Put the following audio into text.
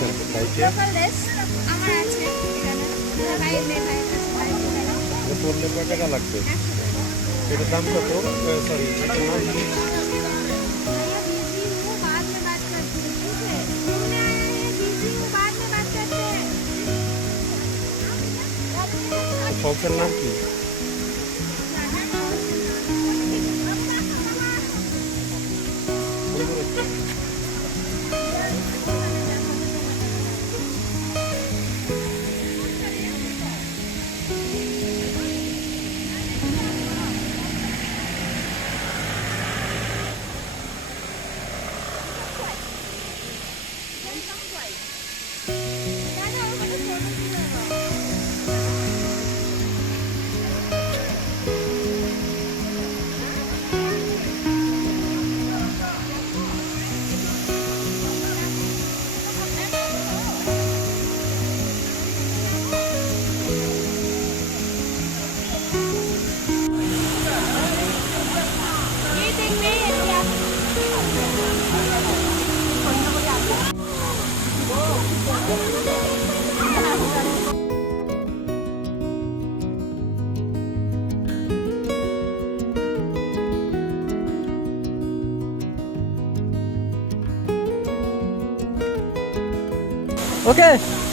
Sir খাইছে আমার আছে করলে কয় টাকা লাগবে এটার দাম কত সরি শখের নাম কি Okay.